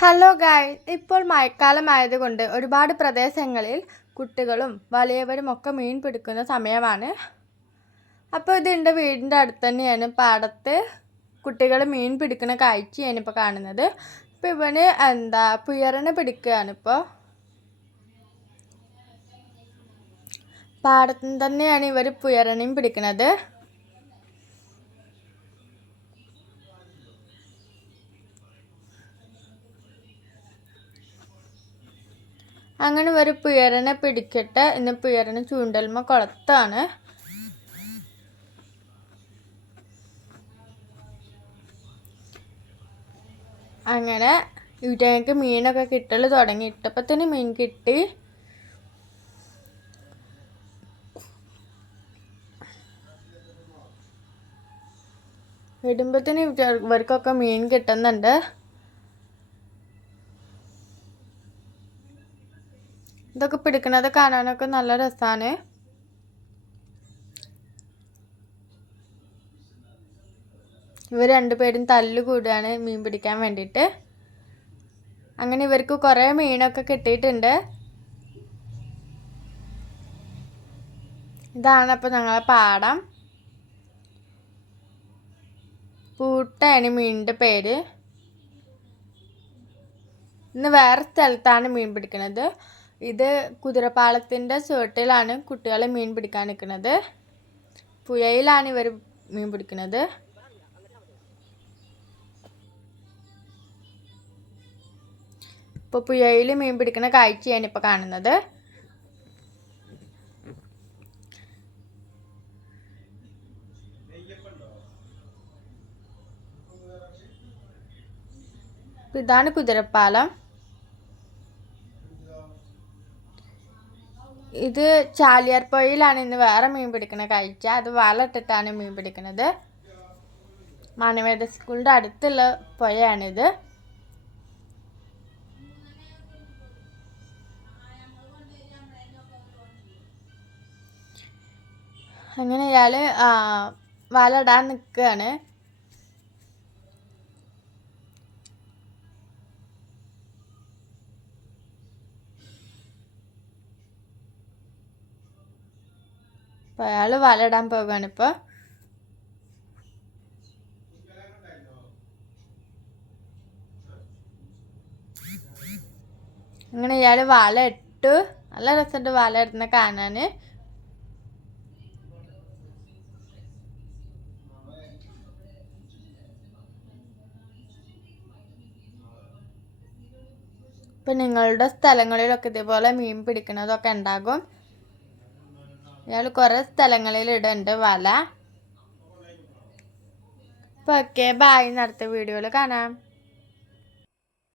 Hello guys, ഇപ്പോൾ മഴക്കാലമായതുകൊണ്ട് ഒരുപാട് പ്രദേശങ്ങളിൽ കുട്ടികളും വലിയവരും ഒക്കെ മീൻ പിടിക്കുന്ന സമയമാണ്. അപ്പോൾ ഇത് എൻ്റെ വീടിൻ്റെ അടുത്ത് തന്നെയാണ്. പാടത്ത് കുട്ടികൾ മീൻ പിടിക്കുന്ന കാഴ്ചയാണ് ഇപ്പോൾ കാണുന്നത്. ഇപ്പോൾ ഇവന് പുയറിനെ പിടിക്കുകയാണ്. ഇപ്പോൾ പാടത്ത് തന്നെയാണ് ഇവർ പുയറിനെയും പിടിക്കുന്നത്. അങ്ങനെ ഒരു പുയറിനെ പിടിക്കട്ടെ. ഇന്ന് പുയറിന് ചൂണ്ടൽമ കുളത്താണ്. അങ്ങനെ ഇവിടേക്ക് മീനൊക്കെ കിട്ടൽ തുടങ്ങി. ഇട്ടപ്പത്തിന് മീൻ കിട്ടി. ഇടുമ്പത്തിന് ഇവർക്കൊക്കെ മീൻ കിട്ടുന്നുണ്ട്. ഇതൊക്കെ പിടിക്കണത് കാണാനൊക്കെ നല്ല രസമാണ്. ഇവർ രണ്ടുപേരും തല്ലുകൂടുകയാണ് മീൻ പിടിക്കാൻ വേണ്ടിയിട്ട്. അങ്ങനെ ഇവർക്ക് കുറേ മീനൊക്കെ കിട്ടിയിട്ടുണ്ട്. ഇതാണ് അപ്പോൾ ഞങ്ങളെ പാടം. പൂട്ടയാണ് മീനിൻ്റെ പേര്. ഇന്ന് വേറെ സ്ഥലത്താണ് മീൻ പിടിക്കുന്നത്. ഇത് കുതിരപ്പാളത്തിൻ്റെ ചുവട്ടിലാണ് കുട്ടികൾ മീൻ പിടിക്കാൻ നിൽക്കുന്നത്. പുഴയിലാണ് ഇവർ മീൻ പിടിക്കുന്നത്. ഇപ്പോൾ പുഴയിൽ മീൻ പിടിക്കുന്ന കാഴ്ചയാണ് ഇപ്പോൾ കാണുന്നത്. ഇതാണ് കുതിരപ്പാലം. ഇത് ചാലിയാർ പുഴയിലാണ് ഇന്ന് വേറെ മീൻ പിടിക്കുന്ന കാഴ്ച. അത് വല ഇട്ടിട്ടാണ് മീൻ പിടിക്കുന്നത്. മാനവേദ സ്കൂളിൻ്റെ അടുത്തുള്ള പുഴയാണിത്. അങ്ങനെ ഇയാൾ വല ഇടാൻ നിൽക്കുകയാണ്. അപ്പോൾ അയാൾ വല ഇടാൻ പോകുകയാണ്. ഇപ്പോൾ അങ്ങനെ ഇയാൾ വല ഇട്ടു. നല്ല രസമുണ്ട് വല ഇടുന്ന കാണാൻ. ഇപ്പം നിങ്ങളുടെ സ്ഥലങ്ങളിലൊക്കെ ഇതേപോലെ മീൻ പിടിക്കുന്നതൊക്കെ ഉണ്ടാകും. ഇയാൾ കുറേ സ്ഥലങ്ങളിൽ ഇടുന്നുണ്ട് വല. അപ്പോൾ ഓക്കെ, ബായ്. അടുത്ത വീഡിയോയിൽ കാണാം.